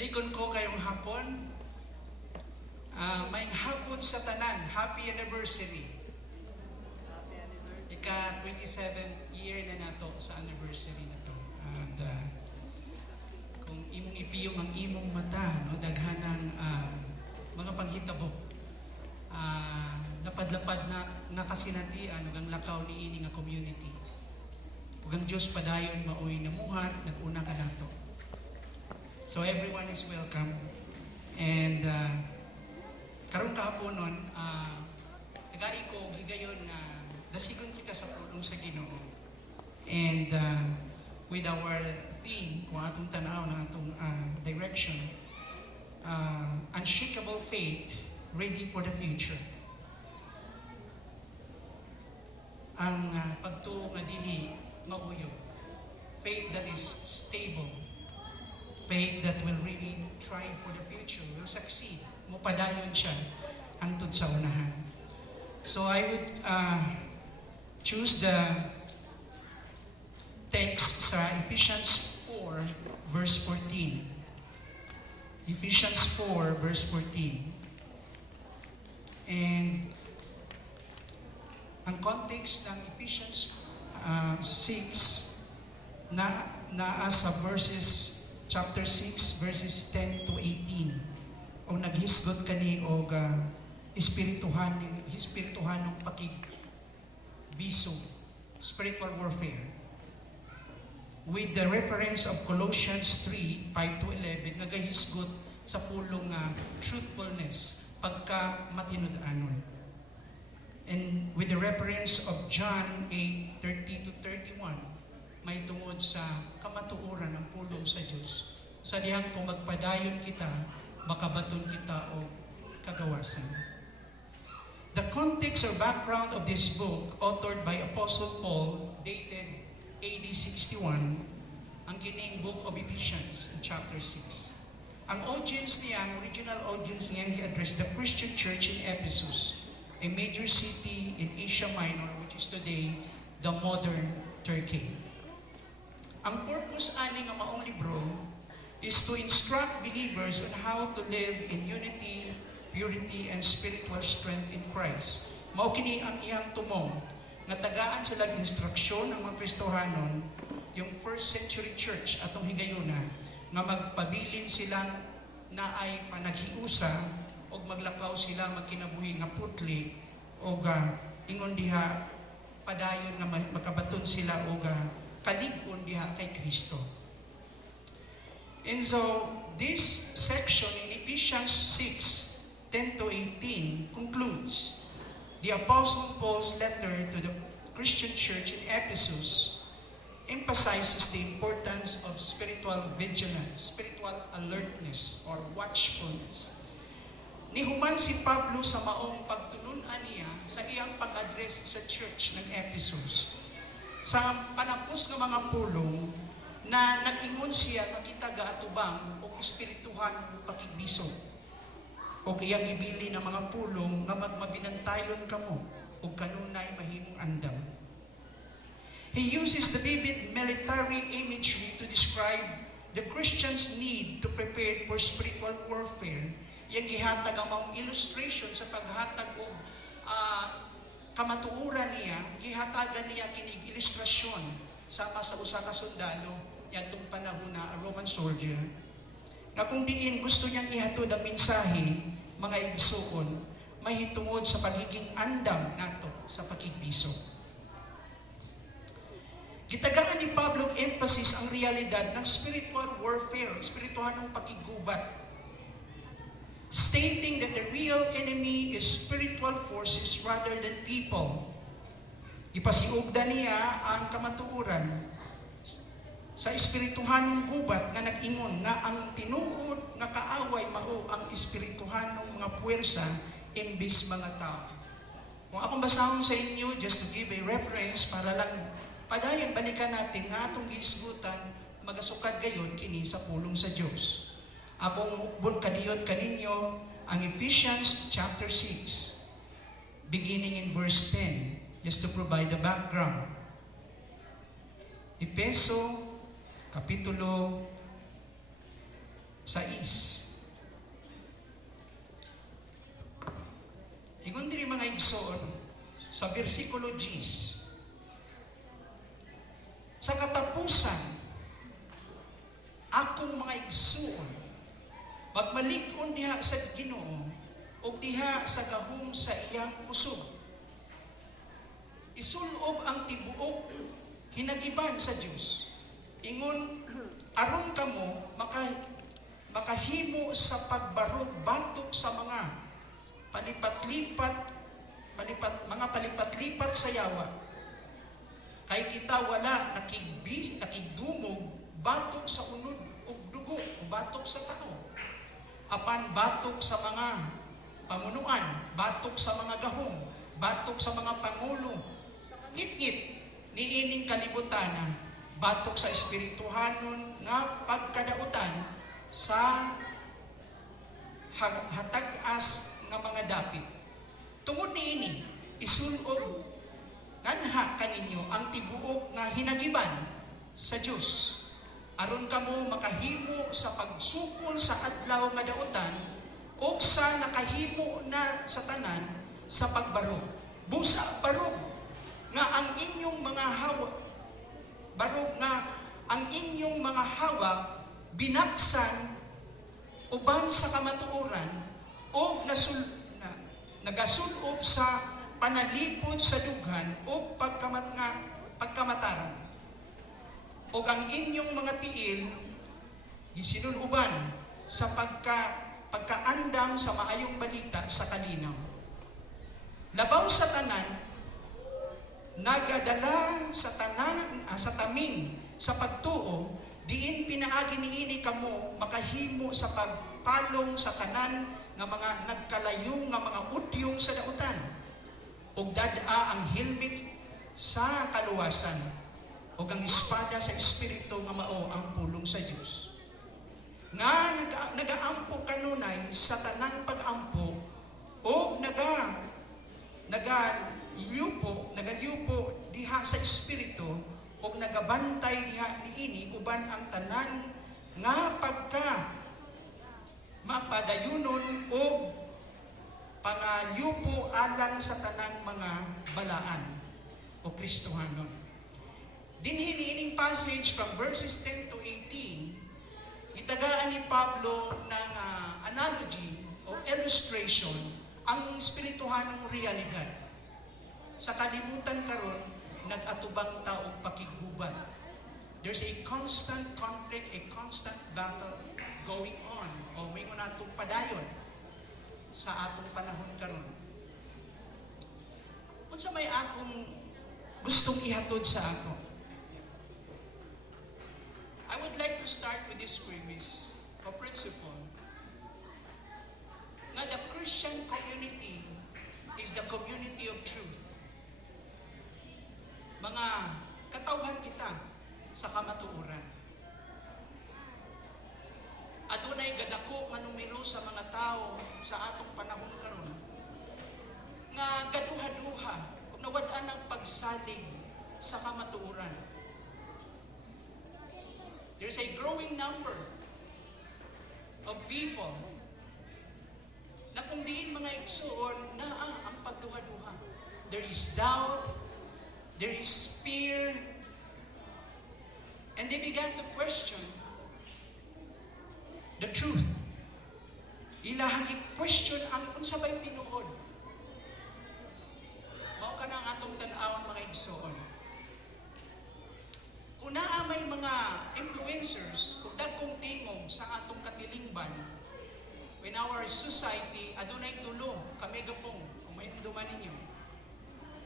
Kalikon ko kayong hapon. May hapon sa tanan. Happy anniversary. Ika 27th year na nato sa anniversary na to. And kung imong ipiyong ang imong mata, no, daghanang mga panghitabo. Lapad-lapad na kasinatian ang lakaw ni ini nga community. Ug ang Dios padayon maoy namuhat, nag-una ka nato. So everyone is welcome. And karon kahapon nun, tagai ko higayon na dasigon kita sa pulong sa Ginoo. And with our theme, kung atong tanaw na atong direction, unshakable faith, ready for the future. Ang pagtuo nga dili mauyo. Faith that is stable. Faith that will really try for the future, will succeed. Mupadayon siya hangtod sa unahan. So I would choose the text sa Ephesians 4 verse 14. Ephesians 4 verse 14. And ang context ng Ephesians 6 naa sa verses chapter 6 verses 10 to 18. O naghisgot kani og espirituhanong pakigbiso, spiritual warfare. With the reference of Colossians 3, 5 to 11, nagahisgot sa pulong truthfulness, pagka matinud-anon. And with the reference of John 8, 30 to 31, may tungod sa kamatuoran ng pulong sa Diyos. Sa dihang kung magpadayon kita, makabaton kita o kagawasan. The context or background of this book, authored by Apostle Paul, dated AD 61, ang kining book of Ephesians in chapter 6. Ang audience niya, ang original audience niya, i-address the Christian church in Ephesus, a major city in Asia Minor, which is today the modern Turkey. Ang purpose ani nga maong libro is to instruct believers on how to live in unity, purity, and spiritual strength in Christ. Mao kini ang iyang tumong nga tagaan sila instruksyon ng mga Kristohanon, yung first century church atong higayuna, nga magpabilin silang na ay panaghiusa o maglakaw sila magkinabuhi nga putli o ingon diha padayon nga makabaton sila o kalig-on diha kay Kristo. And so, this section in Ephesians 6, 10 to 18 concludes the Apostle Paul's letter to the Christian church in Ephesus emphasizes the importance of spiritual vigilance, spiritual alertness, or watchfulness. Nihuman si Pablo sa maong pagtulun-an niya sa iyang pag-address sa church ng Ephesus. Sa panapos ng mga pulong na nag-ingon siya nga kita gaatubang o espirituhan pakigbiso o iyang gibili ng mga pulong nga magmabinantayon kamo o kanunay mahimong andam. He uses the vivid military imagery to describe the Christian's need to prepare for spiritual warfare. Yang gihatag ang mga illustration sa paghatag og kamatuuran niya, gihatagan niya kinig ilustrasyon sama sa usa ka sundalo yadtong panahon na Roman soldier. Nga kung diin gusto niyang ihatod ang mensahe, mga igsuon, mahitungod sa pagiging andam nato sa pakigbiso. Gitagaan ni Pablo emphasis ang realidad ng spiritual warfare, spirituhanong pakigubat, stating that the real enemy is spiritual forces rather than people. Ipasiugda niya ang kamatuoran sa espirituhanong gubat nga nag-ingon nga ang tinuod nga kaaway mao ang espirituhanong mga puwersa imbis mga tao. Kung akong basahon sa inyo, just to give a reference para lang padayon balikan natin nga atong giisgutan magasukad gayon kini sa pulong sa Dios. Akong bunkadiyot kaninyo ang Ephesians chapter 6, beginning in verse 10, just to provide the background. Kapitulo Ingon diri mga igsoon sa bersikulo 10. Sa katapusan, akong mga igsoon, magmalig-on diha sa Ginoo o diha sa gahom sa iyang puso. Isulob ang tibuok hinagiban sa Dios. Ingon, aron kamo makahimo sa pagbarog batok sa mga palipat-lipat sa yawa. Kay kita wala nakigdumog batok sa unod ug dugo o batok sa tao. Apan batok sa mga pamunuan, batok sa mga gahom, batok sa mga pangulo, ngit-ngit niining kalibutana, batok sa espirituhanon nga pagkadautan sa hatag-as nga mga dapit. Tungod niini, isulob nganha kaninyo ang tibuok nga hinagiban sa Dios. Aron kamo makahimo sa pagsukol sa adlaw nga dautan o sa nakahimo na sa tanan sa pagbarog. Busa barog nga ang inyong mga hawak, barog nga ang inyong mga hawak binaksan uban sa kamatuoran o nagasulob sa panalipod sa dughan o pagkamataran. O ang inyong mga tiil gisinuluban sa pagkaandam sa maayong balita sa kalinaw. Labaw sa tanan, nagadala sa tamin sa pagtuo, diin pinaagi niini kamo makahimo sa pagpalong sa tanan nga mga nagkalayo nga mga udyong sa dautan. Ug dad-a ang helmet sa kaluwasan o ang espada sa Espiritu nga mao ang pulong sa Dios. Nga nagaampo kanunay sa tanang pag-ampo o nagaliupo diha sa Espiritu o nagabantay diha niini uban ang tanan nga pagka mapadayunon o pangaliupo alang sa tanang mga balaan o Kristohanon. Dinhi niining passage from verses 10 to 18, itagaan ni Pablo ng analogy o illustration ang espirituhanong realidad. Sa kalibutan karon, nag-atubang taog pakiguban. There's a constant conflict, a constant battle going on. O may natong padayon sa atong panahon karon. Unsa may akong gustong ihatod sa ato? I would like to start with this premise or principle na the Christian community is the community of truth. Mga katawhan kita sa kamatuoran. Adunay gadako nga numero sa mga tao sa atong panahon karon nga gaduha-duha ug nawad-an ang pagsalig sa kamatuoran. There's a growing number of people na kung diin mga igsoon na ang pagduha-duha. There is doubt, there is fear, and they began to question the truth. Ilahang i-question ang unsa ba'y tinuod. Mao ka na ang atong tan-awan mga igsoon. Kung naamay mga influencers, kung dagkong tingog sa atong katilingban, in our society, adunay tulo, kami gapong, kung may duman ninyo.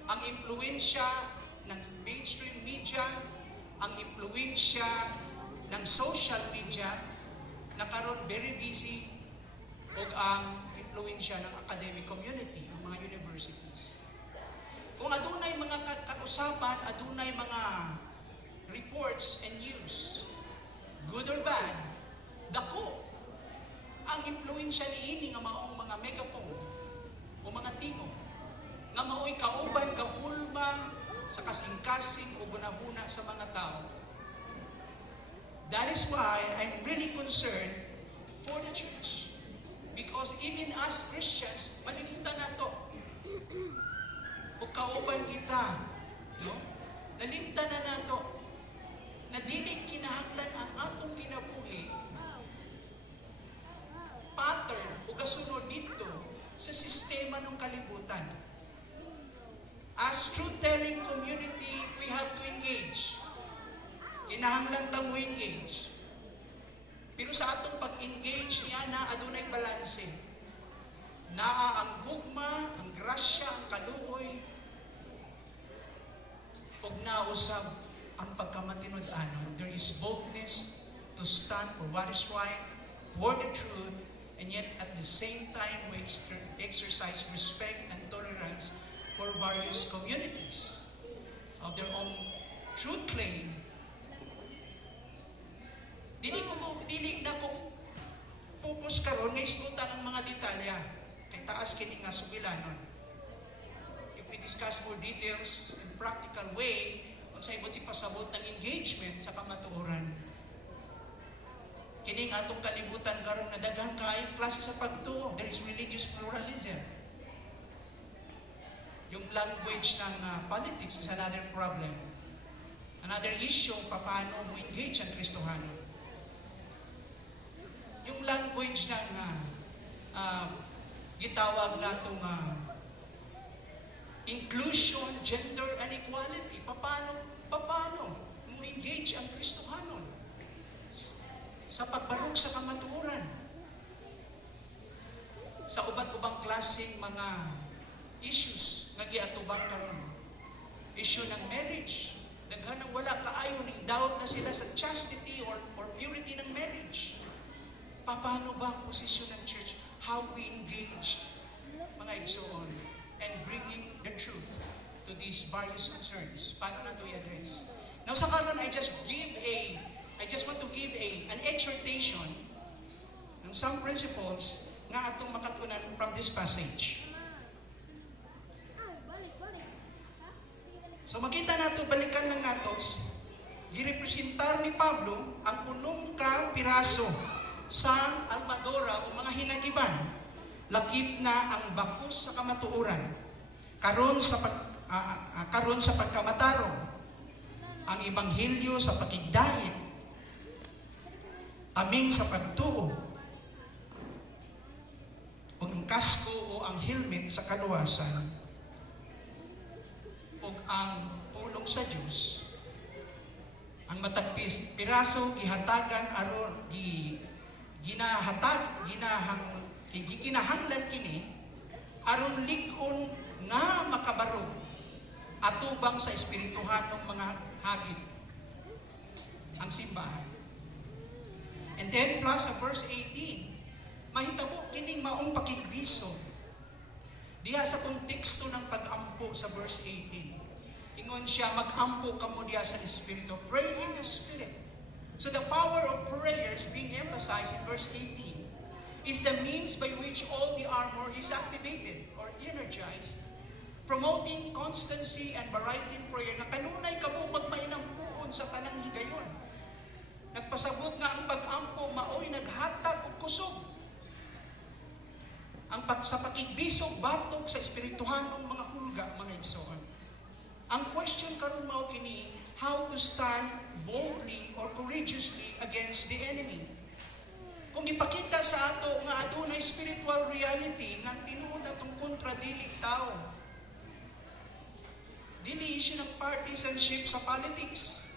Ang impluensya ng mainstream media, ang impluensya ng social media, na karon very busy, o ang impluensya ng academic community, ang mga universities. Kung adunay mga kausapan, adunay mga reports and news, good or bad, dako ang impluensya niini nga maong mga megaphone o mga tingog nga mao'y kauban kahulma sa kasing-kasing o gunahuna sa mga tao. That is why I'm really concerned for the church. Because even as Christians, malimtan na to. O kauban kita, no? Nalimtan na nato. Na dili kinahanglan ang atong kinabuhi pattern o kasunod dito sa sistema ng kalibutan. As truth-telling community, we have to engage. Kinahanglan ta mo engage. Pero sa atong pag-engage niya na adunay balanse. Naa ang gugma, ang grasya, ang kaluoy, ug nausab ang pagkamatinud-anon. There is boldness to stand for what is right, for the truth, and yet at the same time we exercise respect and tolerance for various communities of their own truth claim. Dili na ko focus karon nga isgutan ang mga detalya kay taas kini nga sugilanon. If we discuss more details in practical way unsay ibuti pasabot ng engagement sa kamatuoran. Kining atong kalibutan karon nga daghan kaayo klase sa pagtuo. There is religious pluralism. Yung language ng politics is another problem. Another issue, paano mo engage ang Kristohano. Yung language ng gitawag natong inclusion, gender, and equality. Paano mo engage ang Kristohanon sa pagbarog sa kamatuoran. Sa uban-ubang klaseng mga issues nga giatubang karon. Issue ng marriage. Daghan ang wala kaayo ni doubt na sila sa chastity or purity ng marriage. Paano ba ang posisyon ng church? How we engage mga igsoon and bringing the truth to these various concerns. Paano na ito i-address? Now sa karon, I just want to give an exhortation ng some principles nga atong makatunan from this passage. So makita nato, balikan lang nato, girepresentar ni Pablo ang unong ka piraso sa armadura o mga hinagiban. Lakip na ang bakos sa kamatuoran. Karon sa pagkamatarong. Ang ebanghelyo sa pakigdait. Aming sa pagtuo. O ang kasko o ang helmet sa kaluwasan. O ang pulong sa Diyos. Ang matag piraso gihatagan aron gikinahanglan kini aron lig-on nga makabarog atubang sa espirituhanong mga hagit ang simbahan. And then plus sa verse 18, mahitabo kining maong pakigbiso diha sa konteksto ng pag-ampo sa verse 18. Ingon siya, mag-ampo kamo diha sa Espiritu. Pray in the Spirit. So the power of prayers being emphasized in verse 18 is the means by which all the armor is activated or energized, promoting constancy and variety in prayer na kanunay kamo magmainang puon sa tanang higayon. Nagpasabot nga ang pag-ampo maoy naghatag og kusog. Ang sa pakigbisog batok sa espirituhanong mga hulga, mga igsoon. Ang question karon mao kini, how to stand boldly or courageously against the enemy. Kung ipakita sa ato nga adunay spiritual reality nga tinuod atong kontra dili tao. Dili issue ng partisanship sa politics.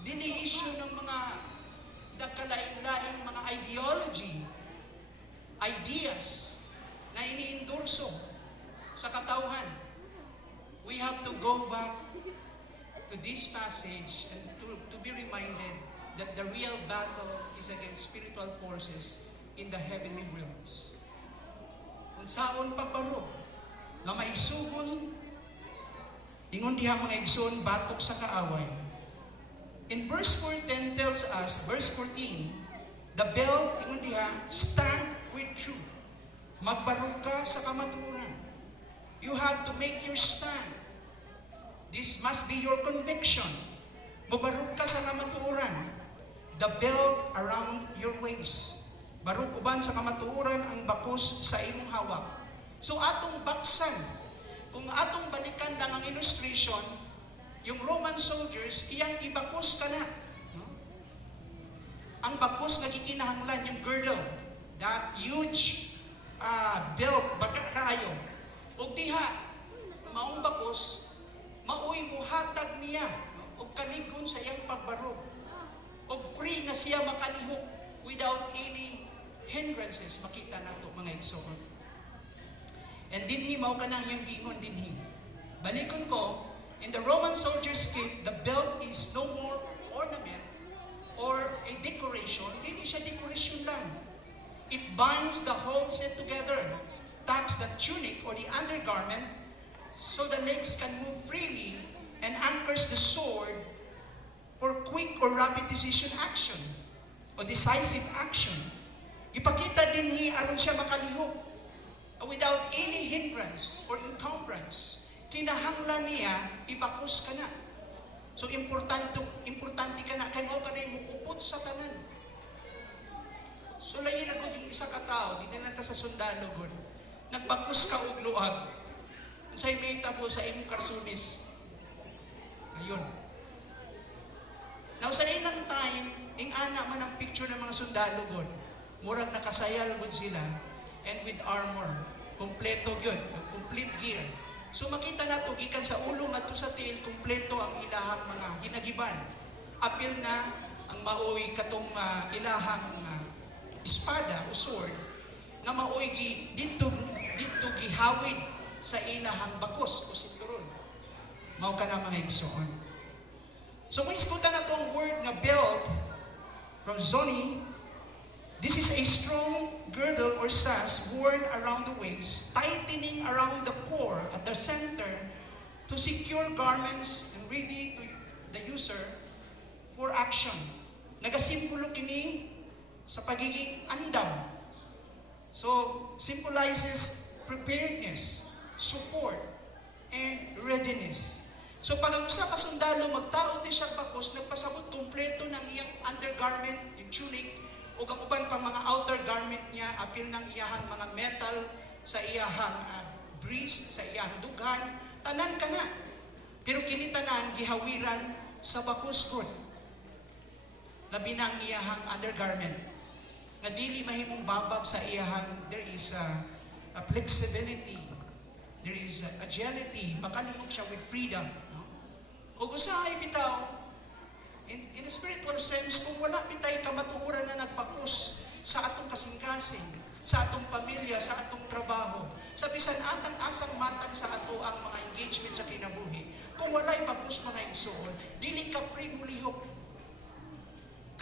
Dili issue ng mga dagkalain-laing mga ideology, ideas na iniendorso sa katawhan. We have to go back to this passage and to be reminded that the real battle is against spiritual forces in the heavenly realms. Kung saon pagbarog, na maisugon, ingon diha mga igsoon, batok sa kaaway. In verse 14 tells us, verse 14, the belt, ingon diha, stand with truth. Magbarog ka sa kamatuoran. You have to make your stand. This must be your conviction. Mabarog ka sa kamatuoran. the belt around your waist. Barug uban sa kamatuoran ang bakos sa imong hawak. So atong baksan, kung atong balikan lang ang illustration, yung Roman soldiers, iyang ibakos ka na. No? Ang bakos nga gikinahanglan, yung girdle, that huge belt, bagat kaayo. O diha, maong bakos, maoy mo hatag niya, no? O kaligon sa iyang pagbarog. O free na siya makalihok without any hindrances. Makita na ito, mga igsoon. And dinhi, mao ka na iyang giingon dinhi. Balikon ko, in the Roman soldier's kit, the belt is no more ornament or a decoration. Hindi siya decoration lang. It binds the whole set together, tucks the tunic or the undergarment so the legs can move freely, and anchors the sword for quick or rapid decision action o decisive action. Ipakita dinhi aron siya makalihok without any hindrance or encumbrance. Kinahanglan niya, ibakos ka na. So, importante ka na. Kaya mo ka na mukupot sa tanan. So, lain ako yung isa ka tao, di na lang sa sundalo, God. Nagbakos ka og luag. Sa'y may tabo sa imong karsunis. Ayun. Now, sa ilang time, ana man ang picture ng mga sundalo, God. Murag nakasayal, God sila. And with armor. Kompleto yun. Complete gear. So makita na ito, gikan sa ulo at sa tiil, kompleto ang ilahang mga hinagiban. Apil na ang maoy katong ilahang espada o sword na maoy dito gihawid sa ilahang bakos o sinturon. Mao ka na mga igsoon. So may iskutan na itong word na belt from Zoni. This is a strong girdle or sash worn around the waist, tightening around the core at the center to secure garments and ready to the user for action. Nagasimbolo kini sa pagiging andam. So, symbolizes preparedness, support, and readiness. So, pag ang usa ka sundalo magtaod di siya bakos, nagpasabot kompleto ng iyang undergarment, yung tunic, o ang uban pang mga outer garment niya, apil ng iyahang mga metal, sa iyahang breast, sa iyahang dugan, tanan ka na. Pero kinitanan, gihawiran sa bakos good. Labi na ang iyahang undergarment. Na dili mahimong babag sa iyahang, there is a flexibility, there is agility, makalihok siya with freedom. No? O gusahay bitaw, in a spiritual sense, kung wala bitay kamatuoran na nagpakos sa atong kasing-kasing, sa atong pamilya, sa atong trabaho, sa bisan atang asang matang sa ato ang mga engagement sa kinabuhi, kung wala'y bakos mga igsoon, dili ka primulihok.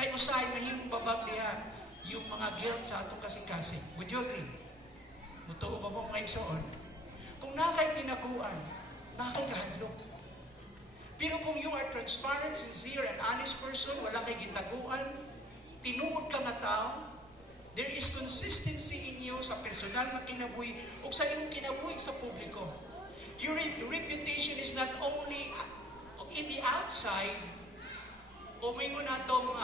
Kay usay mahimong babag diha yung mga guilt sa atong kasing-kasing. Would you agree? Mutuo ba mo mga igsoon? Kung nakay kinabuan, nakay kahadlok. Pero kung you are transparent, sincere, and honest person, wala kay gitaguan, tinuod ka nga tao, there is consistency in you sa personal na kinabuhi o sa iyong kinabuhi sa publiko. Your reputation is not only in the outside o may atong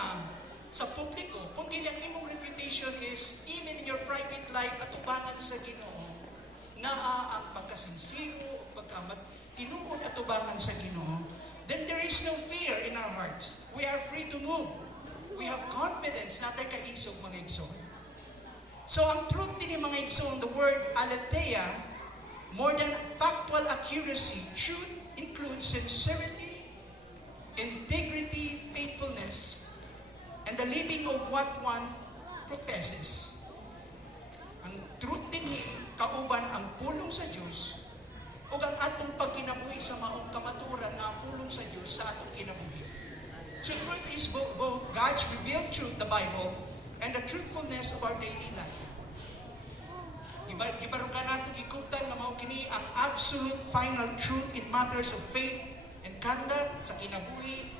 sa publiko, kundi ang imong reputation is even in your private life at ubangan sa Ginoo, naa ang pagkasinsiro, tinuod at ubangan sa Ginoo, then there is no fear in our hearts. We are free to move. We have confidence na tayo kaisog mga igsoon. So ang truth din mga igsoon, the word aletheia, more than factual accuracy, should include sincerity, integrity, faithfulness, and the living of what one professes. Ang truth din kauban ang pulong sa Diyos o ang atong pagkinabuhi sa maong kamaturan na pulong sa Diyos sa atong kinabuhi. So truth is both God's revealed truth, the Bible, and the truthfulness of our daily life. Gibarugan natin gikuptan na mao kini ang absolute final truth in matters of faith and conduct sa kinabuhi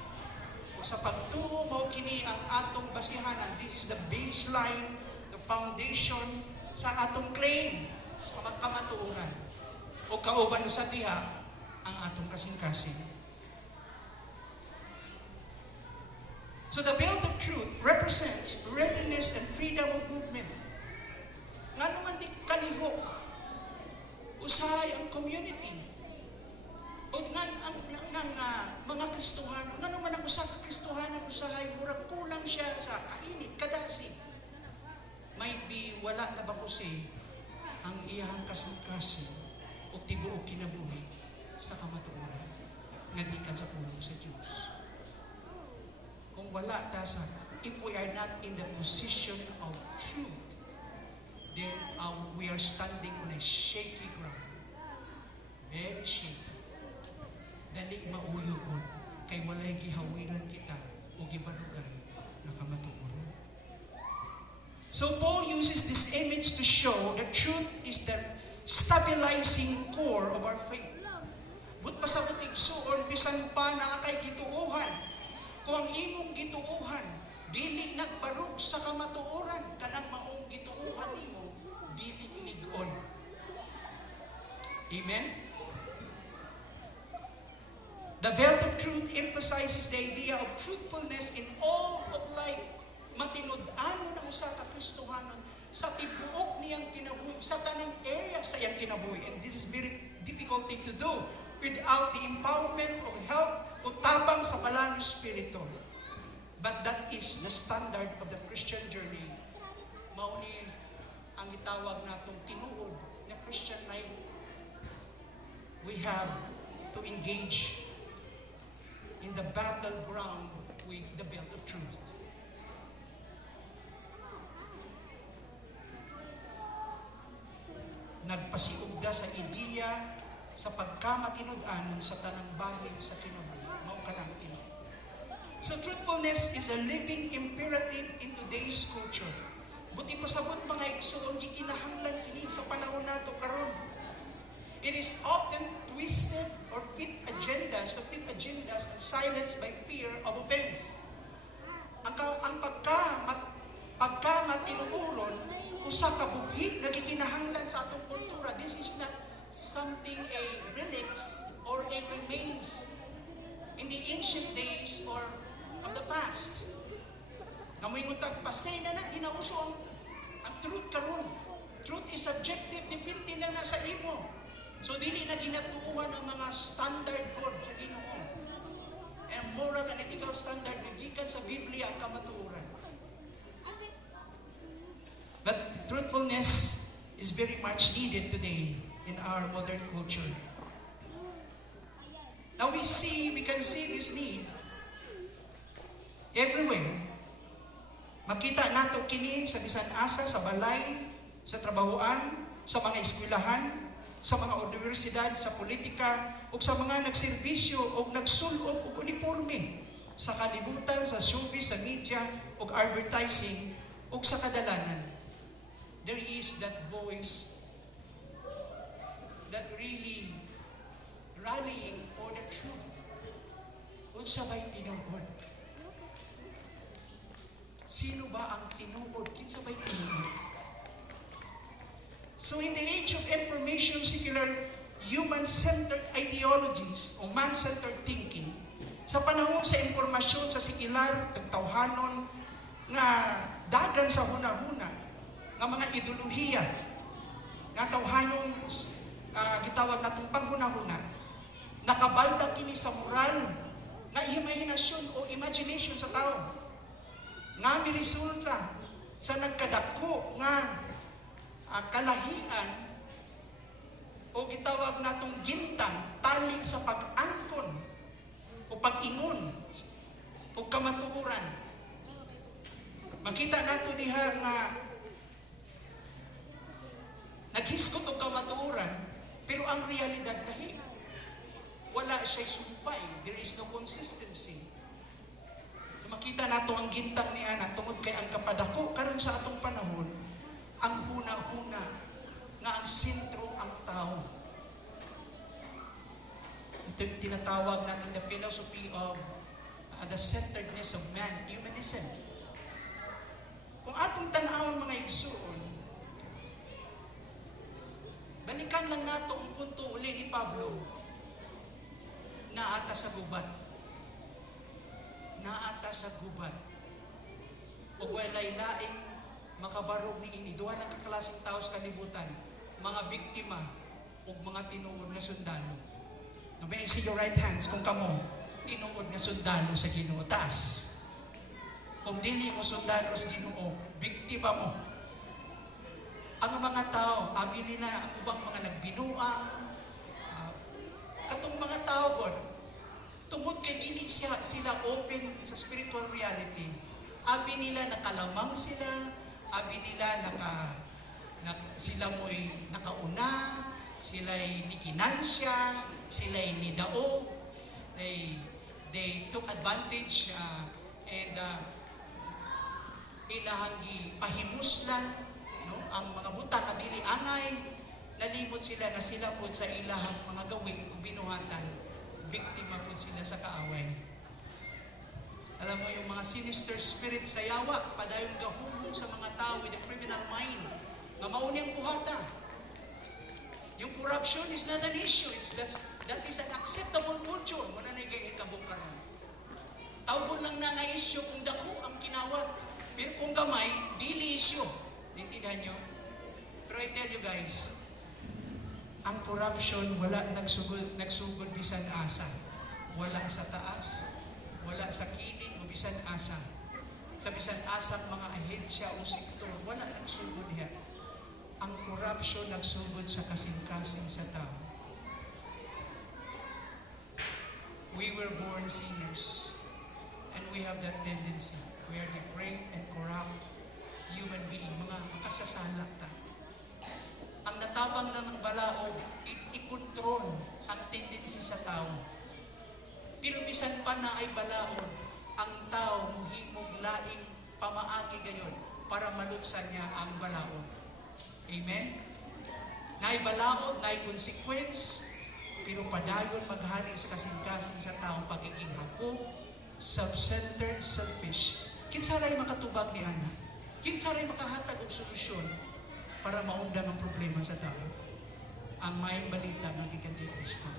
o sa pagtuo, mao kini ang atong basihanan. This is the baseline, the foundation sa atong claim sa kamatuoran. O kauban sa diha ang atong kasing-kasing. So the belt of truth represents readiness and freedom of movement. Nga naman di kalihok, usahay ang community. O nga mga Kristohan, nga naman ang usahay ka Kristohan, ang usahay, murag kulang siya sa kainit, kadasi. May be wala na ba kusi ang iyang kasangkasi o tibuok kinabuhi sa kamatuoran nga gikan sa pulong sa Diyos. Kung wala ta sa, if we are not in the position of truth, then we are standing on a shaky ground. Very shaky. Dali mauyugon, kay walay gihawiran kita o gibalugan na kamatuoran. So Paul uses this image to show that truth is the stabilizing core of our faith. But pasabot igsuon, bisan pa na kay gituuhan. Kung ang imong gituuhan, dili nagbarug sa kamatuoran, kanang maong gituuhan nimo, dili lig-on. Amen? The belt of truth emphasizes the idea of truthfulness in all of life. Matinud-ano na usa ka Kristohanon sa tibuok niyang kinabuhi, sa tanang area sa iyang kinabuhi. And this is very difficult thing to do without the empowerment of help o tabang sa balang espiritu. But that is the standard of the Christian journey. Mauni ang itawag natong tinuod na Christian life. We have to engage in the battleground with the belt of truth. Nagpasiugda sa ideya sa pagkamatinud-anon sa tanang bahin sa kinabuhi. Mao kanang tinud. So truthfulness is a living imperative in today's culture. Buti pasabot mga igsoon, gikinahanglan kini sa panahon nato karon. It is often twisted or fit agendas and silenced by fear of offense. Ang pagkamatinuuron, usa ka buhi nga gikinahanglan sa atong kultura. This is not something a relics or a remains in the ancient days or of the past. Namoingon tag pasay na ginauso ang truth karon. Truth is subjective, depende na sa imo. So dili na ginatuuhan ang mga standard code sa Ginoo. And moral and ethical standard gikan sa Biblia ang kamatuoran. But truthfulness is very much needed today in our modern culture. Now we can see this need everywhere. Makita nato kini sa bisan asa, sa balay, sa trabahoan, sa mga eskwelahan, sa mga universidad, sa politika, o sa mga nagserbisyo o nagsulob o uniforme, sa kalibutan, sa showbiz, sa media, o advertising, o sa kadalanan. There is that voice that really rallying for the truth. Unsa ba'y tinuod? Sino ba ang tinuod? Kinsa ba'y tinuod? So in the age of information, secular, human-centered ideologies o man-centered thinking, sa panahon sa informasyon sa secular, tagtawhanon, nga dagan sa hunahuna, nga mga ideolohiya, nga tawhanon, gitawag natong panghunahuna, nakabanda kini sa moral, nga imahinasyon o imagination sa tao, nga mirisulta sa nagkadako nga kalahian o gitawag natong gintang tali sa pag-angkon o pag-ingon o kamatuoran. Makita nato diha nga naghisgot og kamatuoran pero ang realidad lahi. Wala siya sumpay. There is no consistency. So makita nato ang gintang ni ana tungod kay ang kapadako karon sa atong panahon ang huna-huna nga ang sentro ang tao. Ito yung tinatawag natin the philosophy of the centeredness of man, humanism. Kung atong tanawang mga igsoon, balikan lang nato ang punto uli ni Pablo na ata sa gubat. naata sa gubat. O walay laing makabarog ni ini. Duha ng kaklaseng tao sa kalibutan. Mga biktima o mga tinuod na sundalo. No, may see your right hands kung kamo tinuod nga sundalo sa Ginoo. Taas. Kung dili mo sundalo sa Ginoo, biktima mo. Ang mga tao, abi nila ang ubang mga nagbinuang, katong mga tao God, tungod kay dili sila open sa spiritual reality. Abi nila nakalamang sila, abi nila sila mo'y nakauna, sila'y nikinansya, sila'y nidaog, they took advantage and ilahang pahimuslan, no? Ang mga butang adili angay, nalimot sila na sila po sa ilahang mga gawi o binuhatan, biktima po sila sa kaaway. Alam mo yung mga sinister spirit sa yawa, padayong gahumong sa mga tao with a criminal mind, na maunang buhata. Yung corruption is not an issue. That is an acceptable culture. Muna na yung ikabukar mo. Tawgon lang na issue kung dako ang kinawat. Pero kung gamay, dili issue. Naintindihan nyo? Pero I tell you guys, ang corruption wala nagsugod bisan asa. Wala sa taas, wala sa kiling o bisan asa. Sa bisan asang mga ahensya o sektor, wala nagsugod diha. Ang corruption nagsugod sa kasing-kasing sa tao. We were born sinners, and we have that tendency. We are depraved and corrupt human being, mga makasasala ta. Ang natabang lang ng balaod, i-control ang tendency sa tao. Pero bisan pa na ay balaod, ang tao muhimog laing pamaagi gayon para maluksan niya ang balaod. Amen? Naay balaod, naay consequence, pero padayon maghari sa kasing-kasing sa taong pagiging hako, self-centered, selfish. Kinsaray makatubag ni Ana? Kinsaray makahatag og solusyon para maundang ang problema sa tao? Ang may balita ng gikan kay Kristo,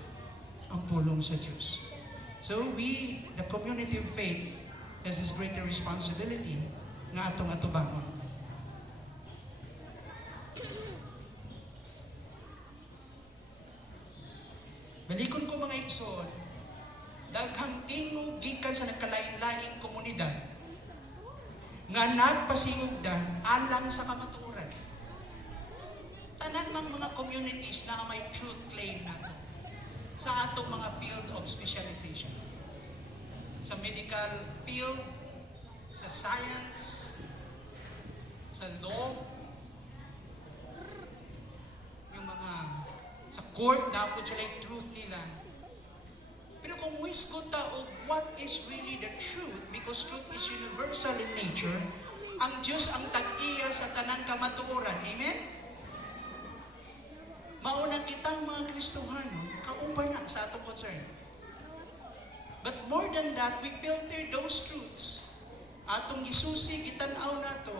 ang pulong sa Diyos. So we, the community of faith, has this greater responsibility nga atong atubangon. Balikon ko mga igsoon, daghang tingog gikan sa nagkalain-laing komunidad nga nagpasigugdan alang sa kamatuoran. Tanan mang mga communities na may truth claim nato sa atong mga field of specialization. Sa medical field, sa science, sa law, yung mga sa court, dapat sila yung truth nila. Pero kung wisgo ta o what is really the truth, because truth is universal in nature, ang Diyos ang tag-iya sa tanang kamatuoran. Amen? Maunang kitang mga Kristohano, kauban na sa atong concern. But more than that, we filter those truths. Atong isusi, itanaw na to,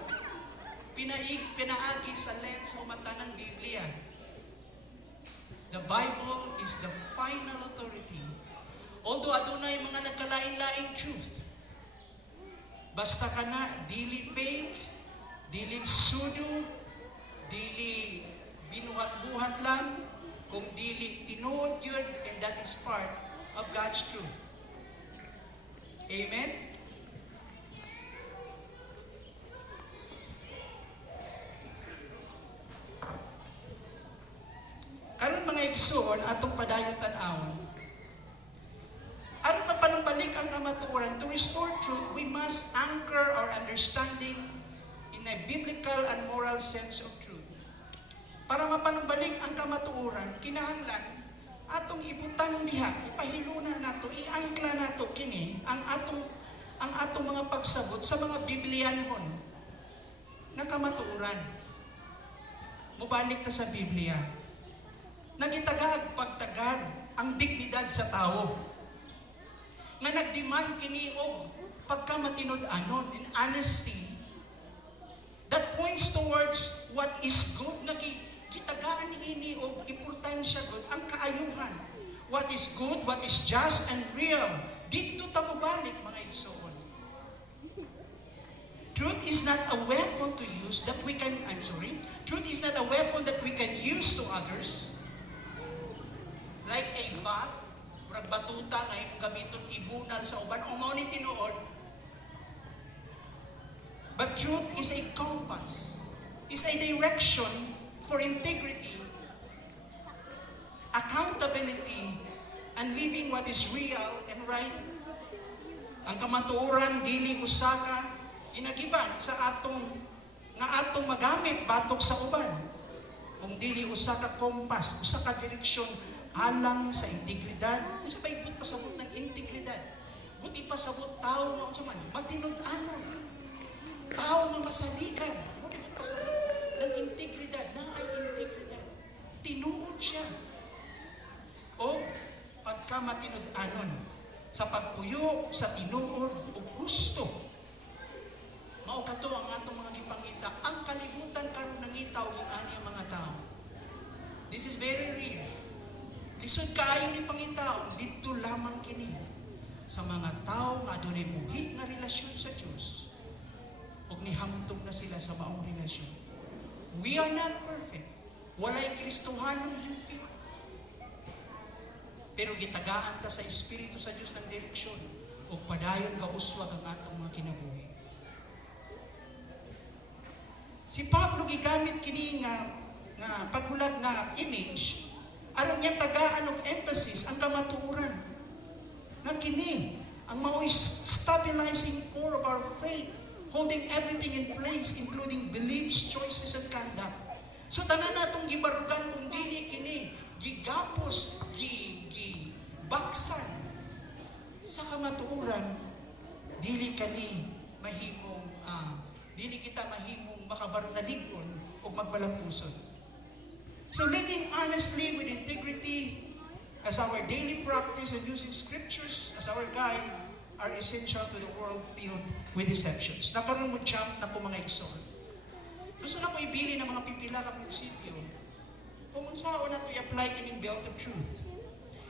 pinaagi sa lens o mata ng Biblia. The Bible is the final authority. Although adunay mga nagkalain-laing truth, basta ka na, dili fake, dili pseudo, dili binuhat-buhat lang, kung dili tinuod yun, and that is part of God's truth. Amen? Karon mga igsoon, atong padayon tan-awon, aron mapanumbalik ang kamatuoran, to restore truth, we must anchor our understanding in a biblical and moral sense of truth. Para mapanumbalik ang kamatuoran, kinahanglan atong ibutang diha, ipahiluna nato, iangkla nato kini ang atong mga pagsabot sa mga Biblianhon na kamatuoran. Mubalik na sa Biblia. Nagitagad pagtagad ang dignidad sa tao. Nga nagdemand kini og pagkamatinud-anon in honesty that points towards what is good. Nagkitagaan ini og importansya good ang kaayuhan. What is good, what is just and real. Dito ta mobalik mga igsoon. Truth is not a weapon to use that we can, truth is not a weapon that we can use to others. Like a bat, murag batuta nga imong gamiton ibunal sa uban o mao ni tinuod. But truth is a compass, is a direction for integrity, accountability, and living what is real and right. Ang kamatuoran dili usaka inagiban sa atong magamit batok sa uban. Kung dili usaka kompas, usaka direksyon alang sa integridad. Unsa ba igut pasabot ng integridad? Guti pasabot tao nga unsa man matinud-anon. Tao nga masaligan. Mo igut pasabot ng integridad, na ay integridad. Tinuod siya. O pagka matinud-anon sa pagpuyo, sa tinuod o gusto. Mao kato ang atong mga gipangita. Ang kalibutan karon nangitaw og ani ang mga tao. This is very real. Lisod kaayo ni pangitaw, dito lamang kini sa mga tao nga adunay buhi nga relasyon sa Dios. Ug nihamtong na sila sa maong relasyon. We are not perfect. Walay Kristohanong himpi. Pero gitagaan ta sa Espiritu sa Dios ng direksyon ug padayon kauswag ang atong mga kinabuhi. Si Pablo gigamit kini nga paghulat na image aron niya tagaan og emphasis ang kamatuoran. Nga kini ang mao'y stabilizing core of our faith, holding everything in place including beliefs, choices, and conduct. So tanan natong gibarugan kung dili kini gigapos, baksan sa kamatuoran, dili kani mahimong dili kita mahimong makabaron na ligon o magbalampuson. So living honestly with integrity as our daily practice and using scriptures as our guide are essential to the world filled with deceptions. Nakaroon mo jump na ko mga igsoon. Gusto na ko ibili ng mga pipila ka prinsipyo kung unsaon na to i-apply kining belt of truth.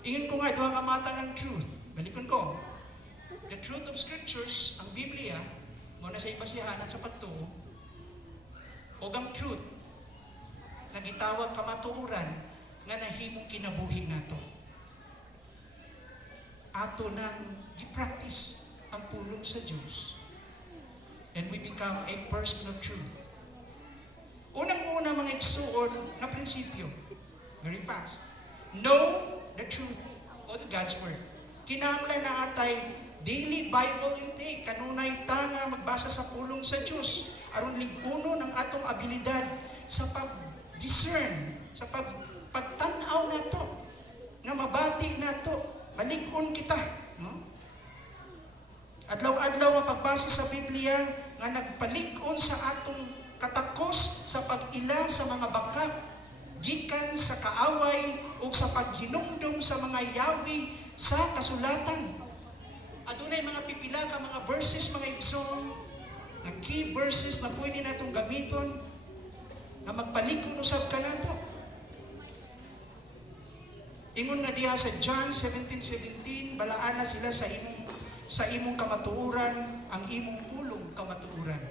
Ingin ko nga ito ang kamatang ng truth. Balikon ko. The truth of scriptures, ang Biblia, muna sa ibasihanan sa pagtuo, o ang truth na gitawag kamatuoran nga nahimong kinabuhi nato. Ato nang i-practice ang pulong sa Diyos. And we become a person of truth. Unang-una mga igsuon na prinsipyo. Very fast. Know the truth o the God's Word. Kinahanglan na atay daily Bible intake. Kanunay tanga magbasa sa pulong sa Diyos. Aron liguno ng atong abilidad sa pag-discern, sa pagtanaw na to, nga mabati na to, malig-on kita. No? Adlaw-adlaw nga pagbasa sa Biblia, nga nagpalig-on sa atong katakos sa pag-ila sa mga bakak, gikan sa kaaway o sa paghinumdum sa mga yawi sa kasulatan. Adunay mga pipila ka mga verses, mga igsoon, na key verses na pwede natong gamiton na magpalikon usab ka nato. Ingon nga diha sa John 17:17, balaan na sila sa imong kamatuoran, ang imong pulong kamatuoran.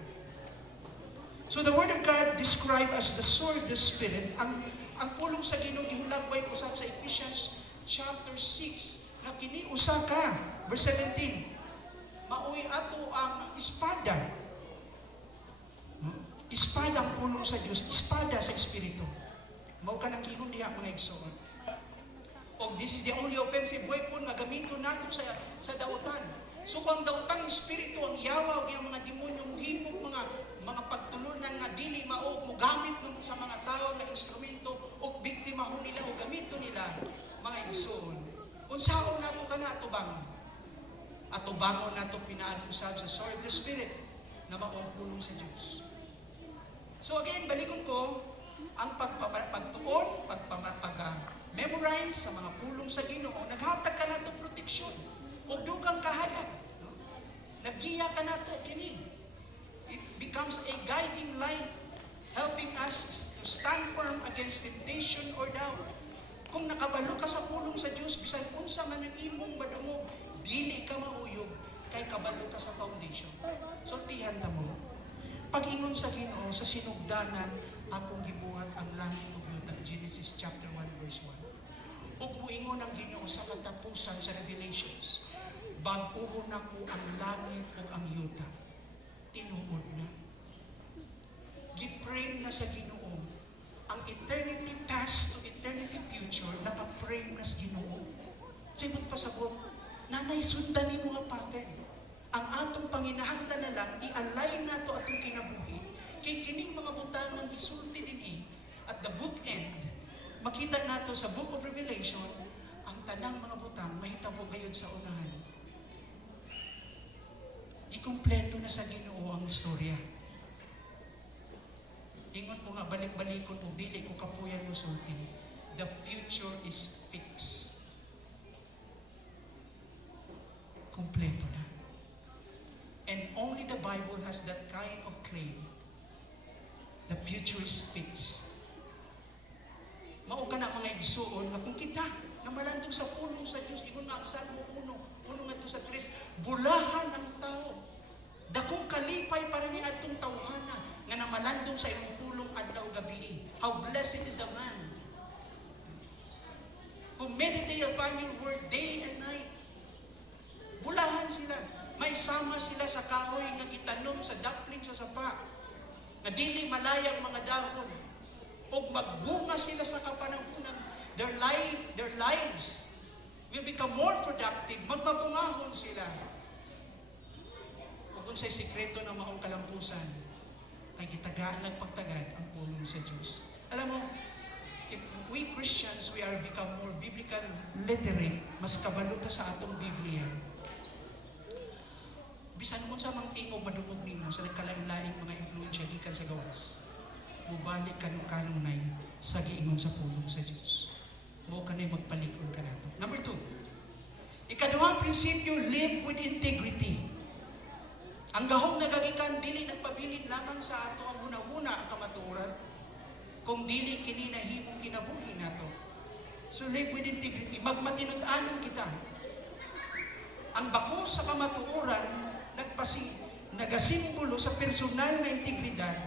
So the Word of God described as the sword of the Spirit. Ang pulong sa Ginoo gihulagway usab sa Ephesians chapter 6 na kini usa ka verse 17. Maoy ato ang espada. Espada ang pulong sa Dios, espada sa Espiritu. Mao ka nang ingon diha mga igsoon. Og this is the only offensive weapon nga gamiton nato sa dautan. So kung daotang espiritu ang yawa ng mga demonyo mohimog mga pagtulunan nga dili mao mo gamit sa mga tao nga instrumento o biktima ho nila o gamito nila mga igsoon. Unsaon nato kana atubangon? Atubangon nato pinaag-usab sa sword of the Spirit na maong pulong sa Dios. So again, balikon ko ang pagtuon, memorize sa mga pulong sa Ginoo, naghatag ka nato proteksyon o dugang kahalag. No? Naggiya ka nato kini. It becomes a guiding light, helping us to stand firm against temptation or doubt. Kung nakabalo ka sa pulong sa Diyos, bisan unsa man ang imong madungog, dili ka mauyog, kay kabalo ka sa foundation. Sortihan ta mo. Pag-ingon sa Ginoo sa sinugdanan akong gibuhat ang langit ug yuta. Genesis chapter 1 verse 1. Ug muingon ang Ginoo sa katapusan sa Revelations, bag-ohon nako ang langit ug ang yuta. Tinuod na. Gi-frame na sa Ginoo. Ang eternity past to eternity future naka-frame na sa Ginoo. Simot pasabot, nanay sundan ni mga pattern. Ang atong panginahanglan na lang, i-align nato atong kinabuhi. Kay kining mga butangang gisulti din at the book end, makita nato sa Book of Revelation, ang tanang mga butang mahitabo gayud sa unahan. Ikumpleto na sa Ginoo ang istorya. Ingon ko nga, balik-balikon o dili ko kapuyan mo sulti. The future is fixed. Kumpleto na. And only the Bible has that kind of claim. The future is fixed. Mao ka na mga igsuon, na kung kita, na malandong sa pulong sa Diyos, ingon nga ang Salmo 1, nga to sa 3, bulahan ng tao. Dakong kalipay para ni atong tawhana, nga namalandong sa imong pulong adlaw gabi. How blessed is the man who meditate upon your word day and night. Bulahan sila. May sama sila sa kahoy nga gitanom sa dapling sa sapa. Nga dili malayang mga dahon. O magbunga sila sa kapanahunan. Their lives will become more productive. Magpabungahon sila. Kung sa'y sikreto ng maong kalampusan, kay gitagaan ng pagtagad ang pulong sa Diyos. Alam mo, if we Christians, we are become more biblical literate, mas kabalo ta sa atong Biblia. Bisan mo sa mga tingog madungog nimo sa nagkalain-laing mga influensya gikan sa gawas. Mubalik kanong nay sa giingon sa pulong sa Dios. Mo kanay magpalig-on kanato. Number 2. Ikaduhang prinsipyo, live with integrity. Ang gahom nagagikan dili nagpabilin lamang sa ato ang hunahuna ang kamatuoran, kung dili kini nahimong kinabuhi nato. So live with integrity. Magmatinud-anon kita. Ang bako sa kamatuoran nagasimbolo sa personal na integridad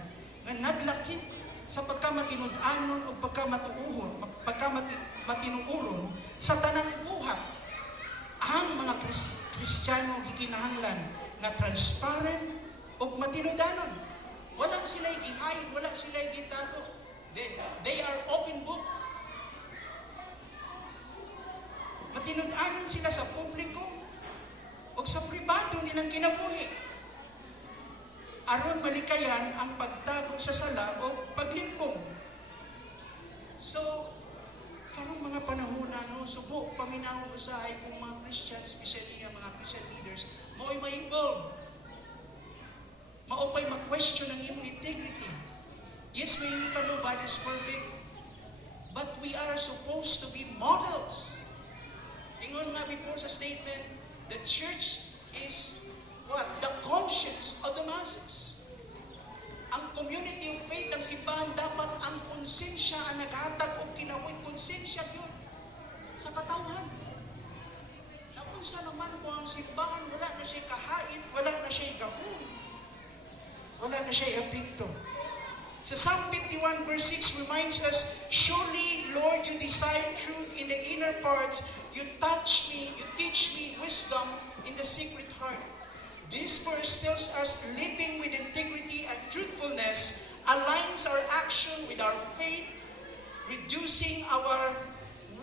nga naglakip sa pagkamatinud-anon o pagkamatinuuron sa tanang buhat. Ang mga Kristiyano gikinahanglan nga transparent o matinud-anon. Wala sila gihide, wala sila gitago. They are open book. Matinud-anon sila sa publiko o sa pribado nilang kinabuhi. Aron malikayan ang pagtago sa sala o paglimpong. So, karong mga panahon na subok paminahon usahay kung mga Christians, especially ang mga Christian leaders, mao'y ma-involve. Maopay mag-question ang imong integrity. Yes, we can nobody is perfect, but we are supposed to be models. Ingon nga before sa statement, the church is what? The conscience of the masses. Ang community of faith, ang simbahan, dapat ang konsensya ang naghatag o kinawoy konsensya yun sa katawhan. Naunsa naman kung ang simbahan wala na siya kahait, wala na siya gahom, wala na siya apikto. So Psalm 51 verse 6 reminds us, surely, Lord, you decide truth in the inner parts. You touch me, you teach me wisdom in the secret heart. This verse tells us living with integrity and truthfulness aligns our action with our faith, reducing our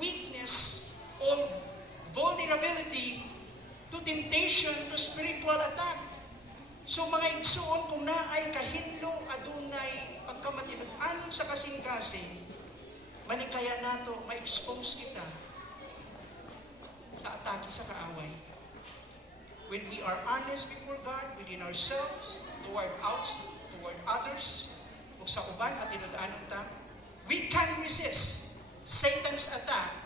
weakness or vulnerability to temptation, to spiritual attack. So mga igsuon, kung naay kahindlo adunay pagkamatinud-anon sa kasing-kasing, manikaya nato ma-expose kita sa atake sa kaaway. When we are honest before God, within ourselves, toward others, ug sa uban at tinud-anon ta, we can resist Satan's attack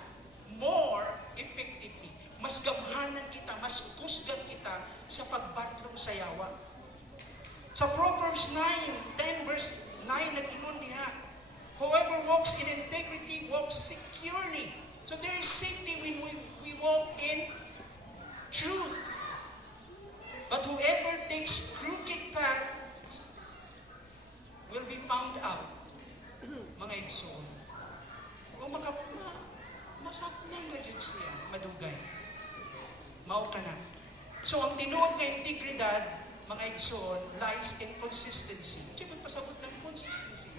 more effectively. Mas gamhanan kita, mas kusgan kita sa pagbatrong sa yawa. Sa Proverbs 9:10 verse 9, nag-ingon niya, whoever walks in integrity walks securely. So there is safety when we walk in truth. But whoever takes crooked paths igsoon. O masaknan na Diyos niya, madugay. Mao ka na. So ang tinuod nga integridad, mga igsoon, lies in consistency. Diyan ba't pasabot ng consistency?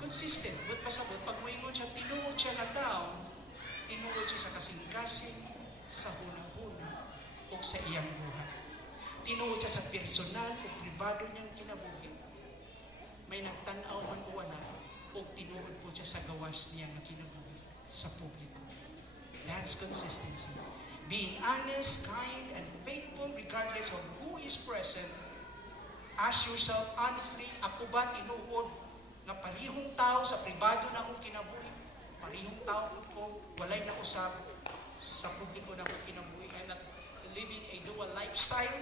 Consistent. Ba't pasabot? Pag moingon siya, tinuod siya na tao, tinuod siya sa kasing-kasing, sa hunang-huna, o sa iyang buhay. Tinuod siya sa personal o pribado niyang kinabuhi. May nagtanaw man o wala, o tinuod po siya sa gawas niya na kinabuhi sa publiko. That's consistency. Being honest, kind, and faithful regardless of who is present. Ask yourself honestly, ako ba tinuod nga parihong tao sa pribado na akong kinabuhi? Parihong tao ko, walay na usab sa publiko na akong kinabuhi, and not living a dual lifestyle,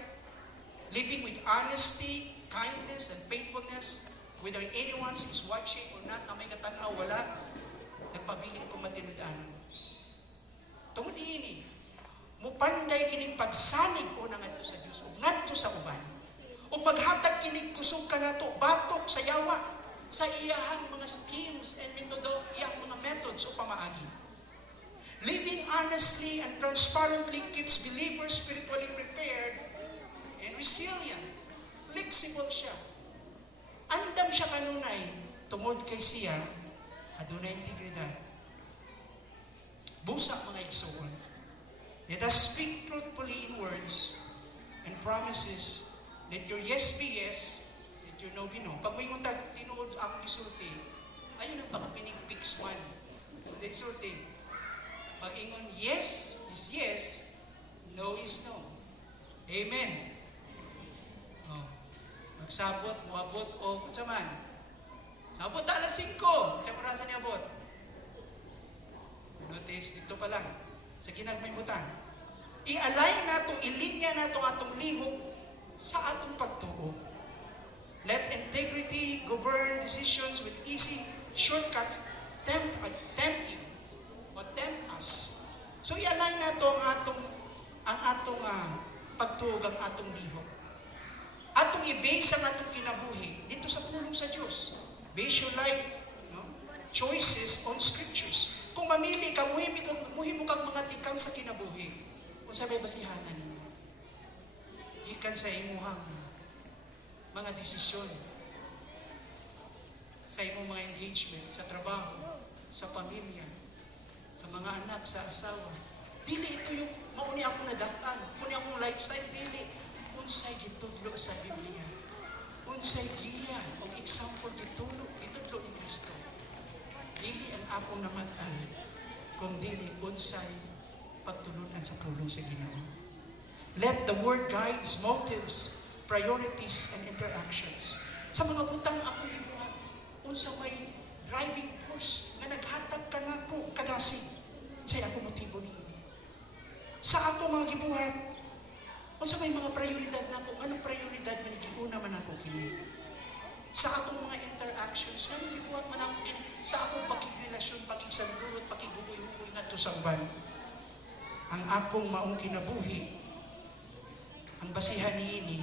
living with honesty, kindness, and faithfulness, whether anyone is watching or not, na may natanaw, wala, nagpabiling ko matinudanan. Tungod ini, mupanday kining pagsanig o ngadto sa Dios ug ngadto sa uban. Ug maghatag kining kusog kanato batok sa yawa sa iyahang mga schemes and metodo, iyang mga methods o pamaagi. Living honestly and transparently keeps believers spiritually prepared and resilient. Flexible siya. Andam siya kanunay tungod kay siya adunay integridad. Busa mga igsoon. Let us speak truthfully in words and promises. Let your yes be yes, let your no be no. Pag may nguntag, tinuod ang isulti, ayun ang pakapinig fix one. Then isulti, pag ingon yes is yes, no is no. Amen. Oh. Magsabot, muabot, o kutsaman. Sabot na alas 5. Tsaka orasan niya abot. Notice, dito pa lang. Sa ginagmay butang. I-align nato, ilinya nato atong lihok sa atong pagtuo. Let integrity govern decisions with easy shortcuts tempt you o tempt us. So i-align nato ang atong pagtuog, ang atong lihok. Atong i-base ang atong kinabuhi dito sa pulong sa Diyos. Base your life, no? Choices on scriptures. Kung mamili ka, muhimo kang mga tikang sa kinabuhi. Kung sabi basihanan ninyo. Gikan sa imuhang mga desisyon. Sa imong mga engagement, sa trabaho, sa pamilya, sa mga anak, sa asawa. Dili ito yung mauni akong nadatan. Mauni akong lifestyle, dili. Unsay gitudlo sa Biblia. Unsay giya o example gitudlo ni Kristo. Dili ang akong namatan kung dili unsay pagtulunan sa pulong sa Ginoo. Let the word guides motives, priorities, and interactions. Sa mga butang akong gibuhat, unsa may driving force nga naghatag kanako kadasi sa akong motibo niini. Sa ako mga gibuhat, unsa may mga prioridad nako, anong prioridad man giuna man ako kini? Sa akong mga interactions, anong gibuhat man ako kini? Sa akong pakigrelasyon, pakigsanggurot, pakiguboy-huboy ngadto sa uban. Ang akong maong kinabuhi, ang basihan niini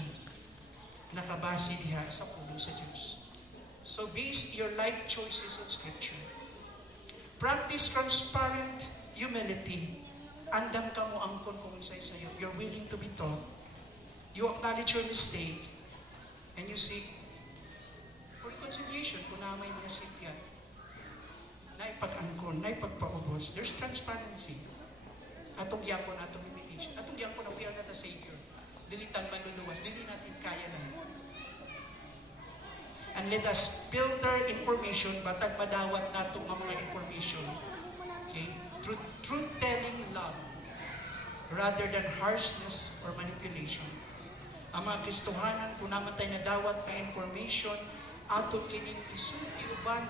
nakabase diha sa pulong sa Dios. So base your life choices on Scripture. Practice transparent humility. Andam ka mo angkon kung unsay sayo. You're willing to be taught. You acknowledge your mistake and you seek for reconciliation kung na may mga sikya. Naipag-angkon, naipagpaubos. There's transparency. Atong gyapon, atong limitation. Atong gyapon na we are not a Savior. Dilitan manluluwas. Dili natin kaya lahat. And let us filter information, batag madawat nato ng mga information. Okay? Truth-telling love rather than harshness or manipulation. Ang mga Kristohanan, kung namatay na dawat na information, ato kining isulti uban,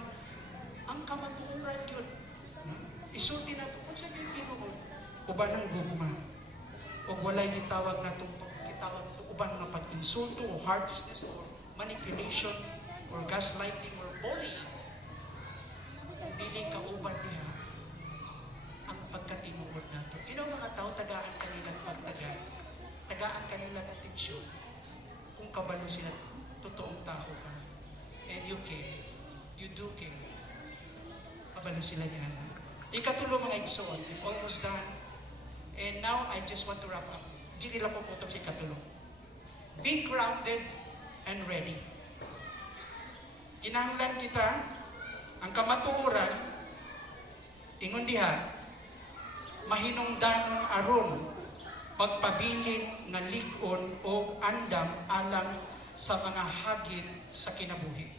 ang kamatuuran yun. Isulti na ito, kung saan yung tinuod, uban ng gugma. O walay gitawag na itong uban ng pag-insulto o harshness or manipulation or gaslighting or bullying. Dili ka uban niya ang pagkatinuod nato. Yung mga tao, tagaan kanilang pagtagaan. Tagaan kanilang atensyon. Kung kabalo sila, totoong tao ka. And you care. You do care. kabalo sila niya. Ikatulo mga igsoon, I'm almost done. And now, I just want to wrap up. Hindi nila po po sa ikatulo. Be grounded and ready. Kinahanglan kita, ang kamatuoran, ingon diha, mahinungdanon aron, pagpabilin nga lig-on o andam alang sa mga hagit sa kinabuhi.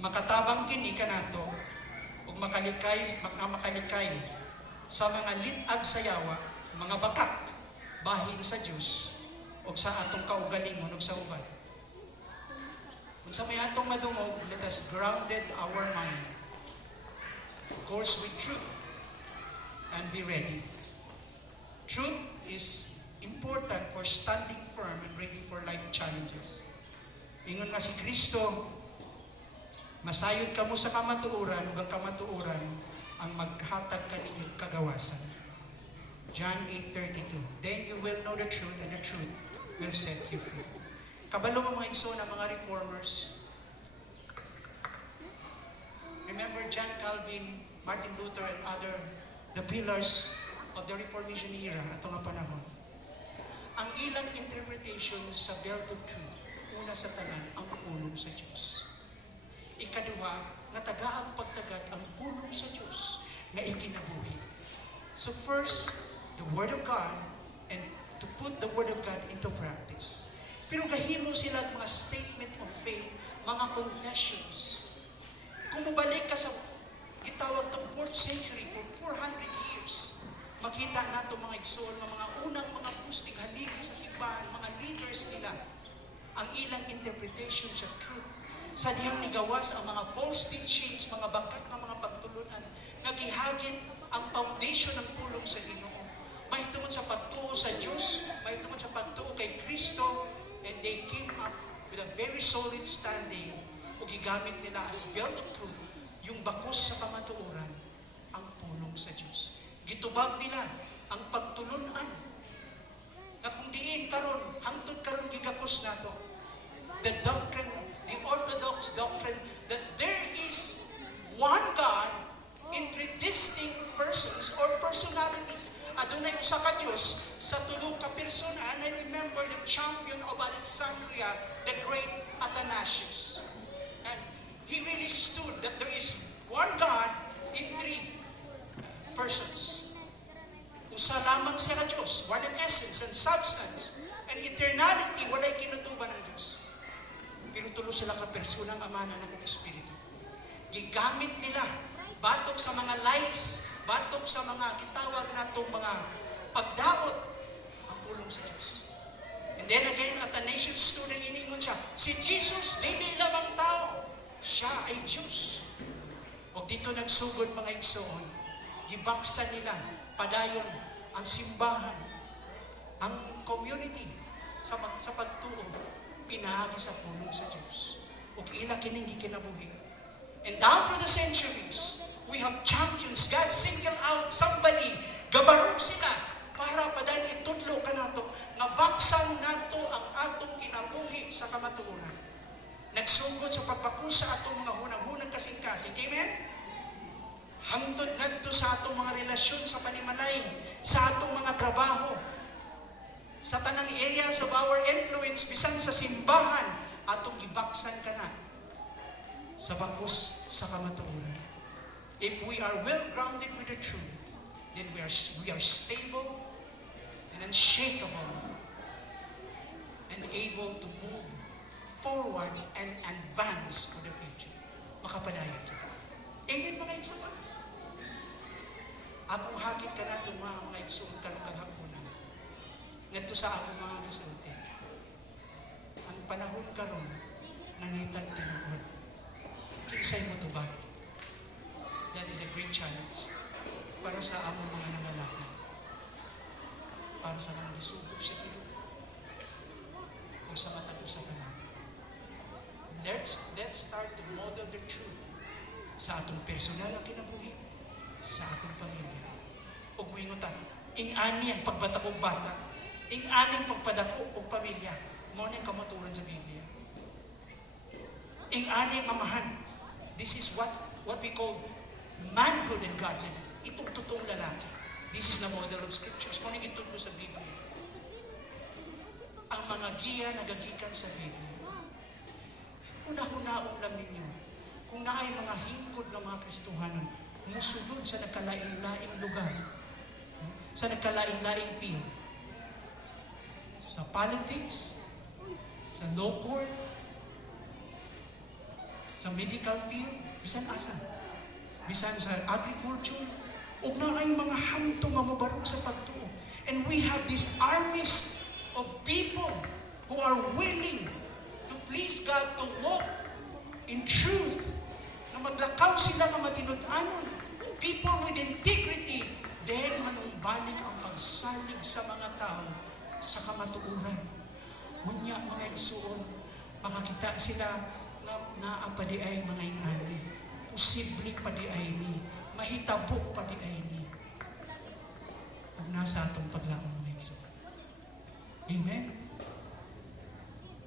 Makatabang kini kanato ug makalikay sa mga litag sayawa, mga bakak bahin sa Dios ug sa atong kaugalingon ug sa ubad. Kung sa may atong madungog, let us grounded our mind, of course with truth, and be ready. Truth is important for standing firm and ready for life challenges. Ingon nga si Kristo, masayod kamo sa kamatuoran ug ang kamatuoran ang maghatag kaninyo kagawasan. John 8:32. Then you will know the truth, and the truth will set you free. Kabalo mo mga igsoon ng mga reformers. Remember John Calvin, Martin Luther, and other, the pillars of the Reformation era ato nga panahon. Ang ilang interpretation sa belt of truth, una sa tanan, ang pulong sa Diyos. Ikaduha, nga tagaang pagtagad ang pulong sa Diyos na ikinabuhi. So first, the Word of God, and to put the Word of God into practice. Pero gahimo sila mga statement of faith, mga confessions. Kung mabalik ka sa gitawag ng 4th century for 400 years, makita nato mga igsoon, mga unang mga pustig haligi sa simbahan, mga leaders nila, ang ilang interpretation sa truth. Sa diyang nigawas ang mga false teachings, mga bakat ng mga pagtulunan, nagihagit ang foundation ng pulong sa Ginoo. May tungod sa pagtuo sa Diyos, may tungod sa pagtuo kay Kristo, and they came up with a very solid standing o gigamit nila as belt of truth, yung bakos sa kamatuoran, ang pulong sa Diyos. Gitubag nila ang pagtulunan na kung diin karon, hangtod karon gigakos nato. The doctrine, the orthodox doctrine that there is one God in three distinct persons or personalities. Adunay usa ka Dios sa tulo ka persona. And I remember the champion of Alexandria, the great Athanasius. And he really stood that there is one God in three persons. Usa lamang siya ka Diyos, one in essence and substance, and eternality, walay kinutuban ng Diyos. Pero tulo sila ka persona ng Ama ng Espiritu. Gigamit nila batok sa mga lies, batok sa mga gitawag natong mga pagdaot, ang pulong sa Diyos. And then again, Athanasius student, iniingon siya, si Jesus, dili lamang tao, siya ay Diyos. O dito nagsugod mga igsoon, gibaksa nila, padayon ang simbahan, ang community sa pagtuo, pinahagi sa pulong sa Diyos. O ila kining gikinabuhi. And down through the centuries, we have champions. God single out somebody, gabarog sila, para padan itudlo ka nato, nga baksan nato ang atong kinabuhi sa kamatuoran. Nagsugod sa pagbakus sa atong mga hunang-hunang kasing-kasing. Amen? Hangtod ngadto sa atong mga relasyon sa panimalay, sa atong mga trabaho, sa tanang area of our influence, bisan sa simbahan, atong gibaksan ka na sa bakus sa kamatuoran. If we are well grounded with the truth, then we are stable and unshakable and able to move forward and advance for the future. Makapadayon kita. Amen mga igsoon. Akong hakit ka na itong mga igsoon kanong kaghapunan. Ngadto sa akong mga gisulti. Ang panahon karon nangitag tinuod. Kinsay mo tubag. That is a great challenge para sa among mga nangalaki, para sa mga gisugod sa Ginoo o sa matag usa ka natin. Let's start to model the truth sa atong personal na kinabuhi, sa atong pamilya. Ug moingutan, ing-ani ang pagbatakog bata, ing-ani ang pagpadako og pamilya, mo ning kamatuoran sa Biblia. Ing-ani ang amahan. This is what what we call manhood and godliness. Itong totoong lalaki. This is the model of scriptures. Kung ito po sa Biblia. Ang mga giya nagagikan sa Biblia. Una-hunaon lang ninyo. Kung naay mga hingkod ng mga Kristohanon, musulod sa nagkalaing-laing lugar, sa nagkalaing-laing field, sa politics, sa law court, sa medical field, bisan asa, bisan sa agriculture, ug naay mga hamto nga mabarog sa pagtuo. And we have these armies of people who are willing to please God, to walk in truth, na maglakaw sila ng matinud-anon. People with integrity, then manumbalik ang pagsalig sa mga tao sa kamatuuran. Unya mga igsuon, makakita sila na naapadi ay mga ingani. Posibleng padi ay ni, mahitabok padi ay ni. Huwag nasa atong paglaong mga igsuon. Amen?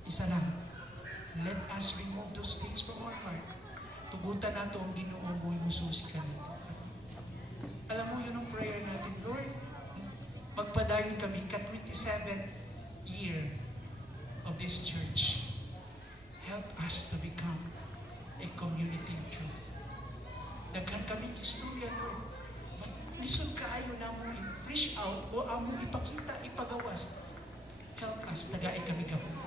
Isa lang. Let us remove those things from our heart. Tugutan nato ang Ginoo mo imususi ka nito. Alam mo, yun ang prayer natin. Lord, magpadayon kami ka-27th year of this church. Help us to become a community of truth. Daghan kami istorya, Lord. Listen kaayo na mo i-fresh out o among ipakita, ipagawas. Help us, tagai kami gawin.